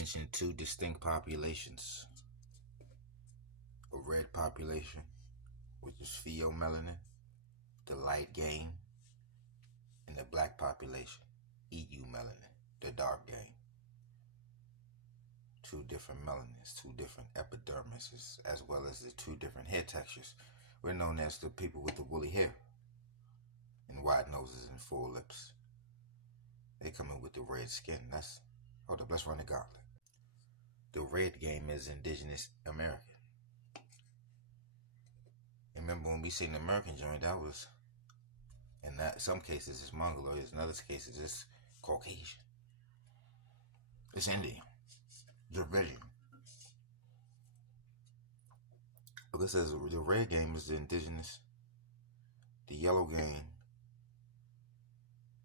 mention two distinct populations: a red population, which is pheomelanin, the light game, and the black population, eumelanin, the dark game. Two different melanins, two different epidermises, as well as the two different hair textures. We're known as the people with the woolly hair and wide noses and full lips. They come in with the red skin. Hold up, let's run the gauntlet. The red game is indigenous American. And remember when we seen the American joint, that was, in that some cases it's Mongoloid, in other cases it's Caucasian. It's Indian. Dravidian. Look, it says the red game is the indigenous. The yellow game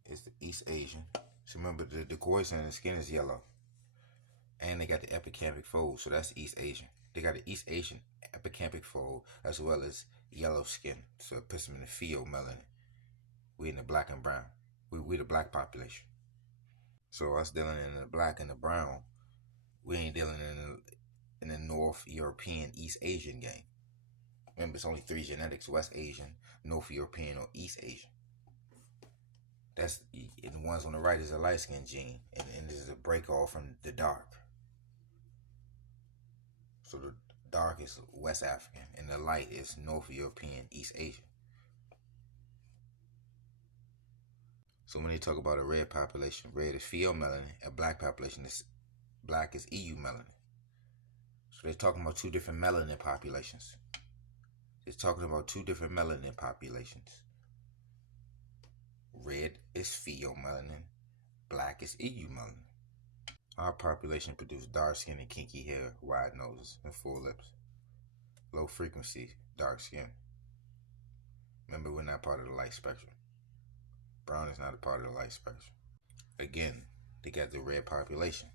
is the East Asian. So remember, the coarsen in the skin is yellow. And they got the epicampic fold, so that's East Asian. They got the East Asian epicampic fold as well as yellow skin. So it puts them in the pheomelanin. We in the black and brown. We the black population. So us dealing in the black and the brown, we ain't dealing in the North European East Asian game. Remember, it's only three genetics: West Asian, North European, or East Asian. That's, and the ones on the right is a light skin gene, and this is a break off from the dark. So the dark is West African, and the light is North European, East Asian. So when they talk about a red population, red is pheomelanin, a black population is black is eumelanin. So they're talking about two different melanin populations. They're talking about two different melanin populations. Red is pheomelanin, black is eumelanin. Our population produces dark skin and kinky hair, wide noses, and full lips. Low frequency, dark skin. Remember, we're not part of the light spectrum. Brown is not a part of the light spectrum. Again, they got the red population.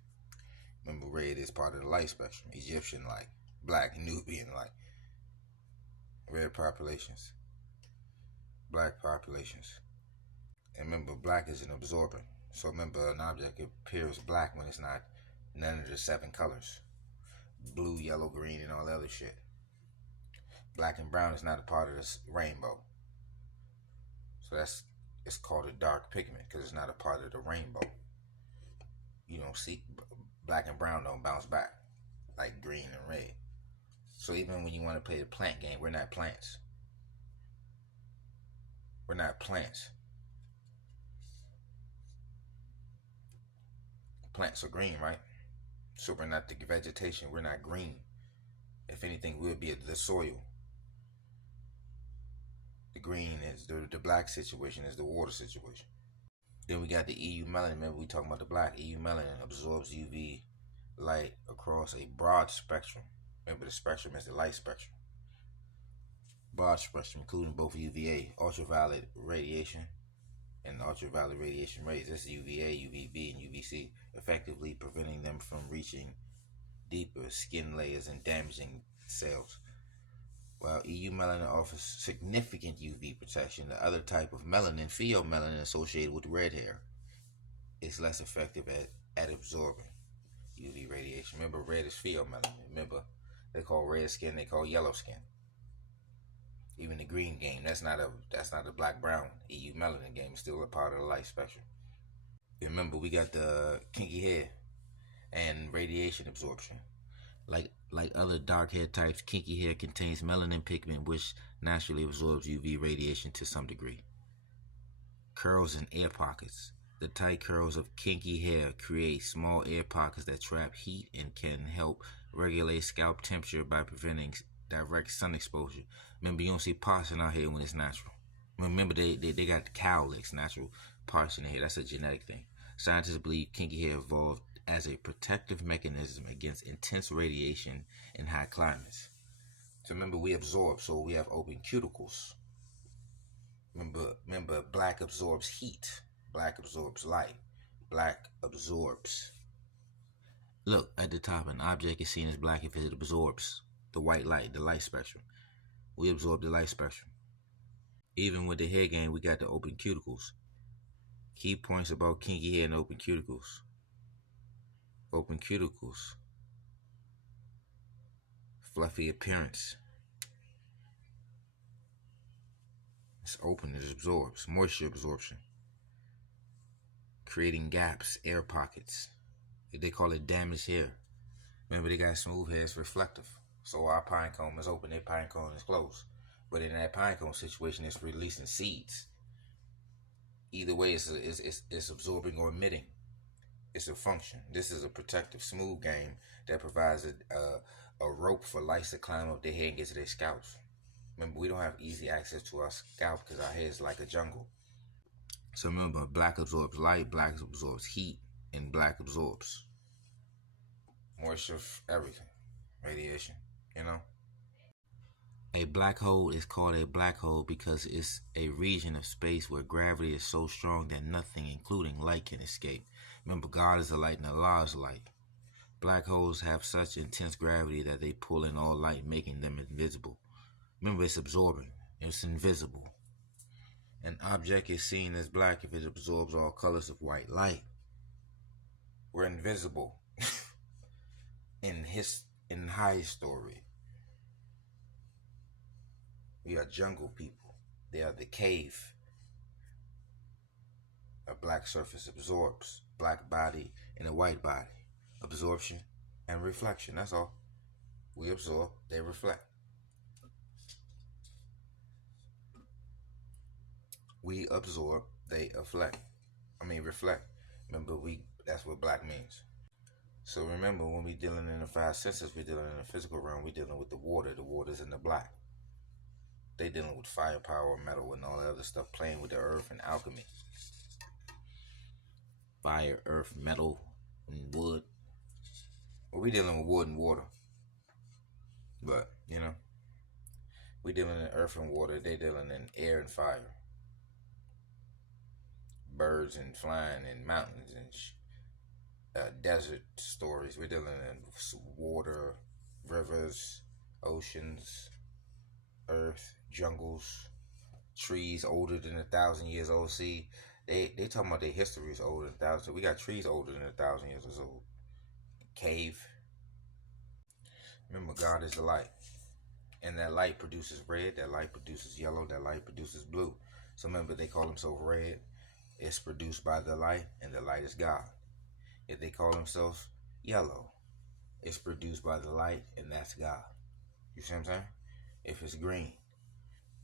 Remember, red is part of the light spectrum. Egyptian light, black, Nubian light. Red populations, black populations. And remember, black is an absorbent. So remember, an object appears black when it's not none of the 7 colors. Blue, yellow, green, and all the other shit. Black and brown is not a part of this rainbow. So it's called a dark pigment because it's not a part of the rainbow. You don't see, black and brown don't bounce back like green and red. So even when you want to play the plant game, we're not plants. We're not plants. Plants are green, right? So we're not the vegetation. We're not green. If anything, we'll be the soil. The green is the black situation, is the water situation. Then we got the eumelanin. Remember, we talking about the black. Eumelanin absorbs UV light across a broad spectrum. Remember, the spectrum is the light spectrum. Broad spectrum, including both UVA, ultraviolet radiation, and ultraviolet radiation rays. That's UVA, UVB, and UVC, effectively preventing them from reaching deeper skin layers and damaging cells. While eumelanin offers significant UV protection, the other type of melanin, pheomelanin, associated with red hair, is less effective at absorbing UV radiation. Remember, red is pheomelanin. Remember, they call red skin, they call yellow skin. Even the green game, that's not a black-brown eumelanin game. It's still a part of the light spectrum. Remember, we got the kinky hair and radiation absorption. Like other dark hair types, kinky hair contains melanin pigment, which naturally absorbs UV radiation to some degree. Curls and air pockets. The tight curls of kinky hair create small air pockets that trap heat and can help regulate scalp temperature by preventing direct sun exposure. Remember, you don't see parts in our hair when it's natural. Remember, they got cowlicks, natural parts in the hair. That's a genetic thing. Scientists believe kinky hair evolved as a protective mechanism against intense radiation in high climates. So remember, we absorb, so we have open cuticles. Remember, black absorbs heat. Black absorbs light. Black absorbs. Look, at the top, an object is seen as black if it absorbs the white light, the light spectrum. We absorb the light spectrum. Even with the hair game, we got the open cuticles. Key points about kinky hair and open cuticles. open cuticles, fluffy appearance. It's open, it absorbs, moisture absorption, creating gaps, air pockets. They call it damaged hair. Remember, they got smooth hair, it's reflective. So our pine cone is open, their pine cone is closed. But in that pine cone situation, it's releasing seeds. Either way, it's absorbing or emitting. It's a function. This is a protective, smooth game that provides a rope for lice to climb up their head and get to their scalps. Remember, we don't have easy access to our scalp because our hair is like a jungle. So remember, black absorbs light, black absorbs heat, and black absorbs moisture, everything, radiation, you know? A black hole is called a black hole because it's a region of space where gravity is so strong that nothing, including light, can escape. Remember, God is a light and Allah is light. Black holes have such intense gravity that they pull in all light, making them invisible. Remember, it's absorbing. It's invisible. An object is seen as black if it absorbs all colors of white light. We're invisible in high story. We are jungle people. They are the cave. A black surface absorbs, black body in a white body. Absorption and reflection, that's all. We absorb, they reflect. We absorb, they reflect. Remember, that's what black means. So remember, when we dealing in the five senses, we're dealing in the physical realm, we're dealing with the water. The water's in the black. They dealing with firepower, metal, and all that other stuff, playing with the earth and alchemy. Fire, earth, metal, and wood. Well, we dealing with wood and water. But, we dealing in earth and water. They dealing in air and fire. Birds and flying and mountains and desert stories. We're dealing in water, rivers, oceans, earth, jungles, trees older than 1,000 years old. See, they talking about their history is older than 1,000. So we got trees older than 1,000 years old. Cave. Remember, God is the light. And that light produces red, that light produces yellow, that light produces blue. So remember, they call themselves red. It's produced by the light, and the light is God. If they call themselves yellow, it's produced by the light, and that's God. You see what I'm saying? If it's green,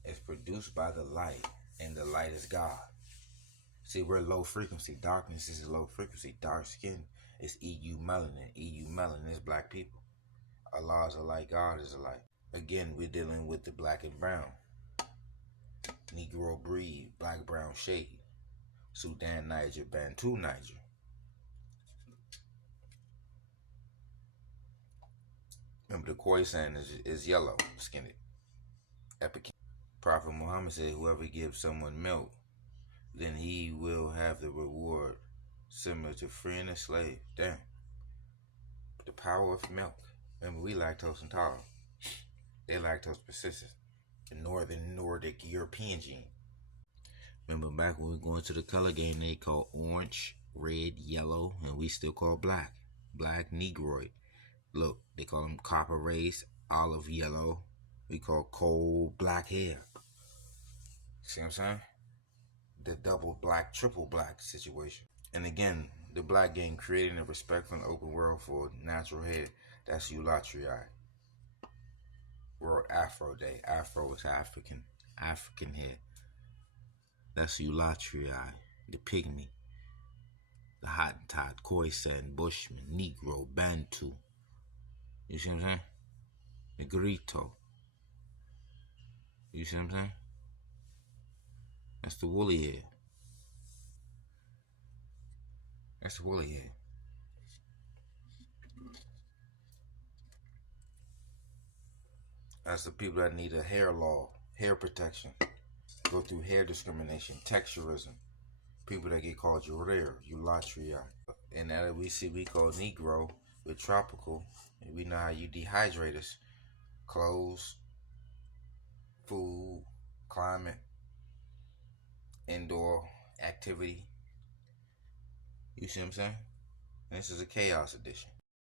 it's produced by the light, and the light is God. See, we're low frequency. Darkness is low frequency. Dark skin is eumelanin. Eumelanin is black people. Allah is a light. God is a light. Again, we're dealing with the black and brown. Negro breed, black, brown shade. Sudan, Niger, Bantu, Niger. Remember, the Khoisan is yellow skinned. Epic. Prophet Muhammad said, whoever gives someone milk, then he will have the reward similar to freeing a slave. Damn. The power of milk. Remember, we lactose intolerant. They lactose persistent. The Nordic European gene. Remember back when we were going to the color game, they called orange, red, yellow, and we still call black. Black Negroid. Look, they call them copper race, olive yellow. We call coal black hair. See what I'm saying? The double black, triple black situation. And again, the black gang creating a respectful and open world for natural hair. That's eulatria. World Afro Day. Afro is African hair. That's eulatria. The pygmy. The Hottentot, Khoisan, Bushman, Negro, Bantu. You see what I'm saying? Negrito. You see what I'm saying? That's the woolly hair. That's the woolly hair. That's the people that need a hair law, hair protection, go through hair discrimination, texturism. People that get called Jurer, Eulatria. And that we call Negro with tropical. And we know how you dehydrate us. Clothes, food, climate, indoor activity. You see what I'm saying? And this is a chaos edition.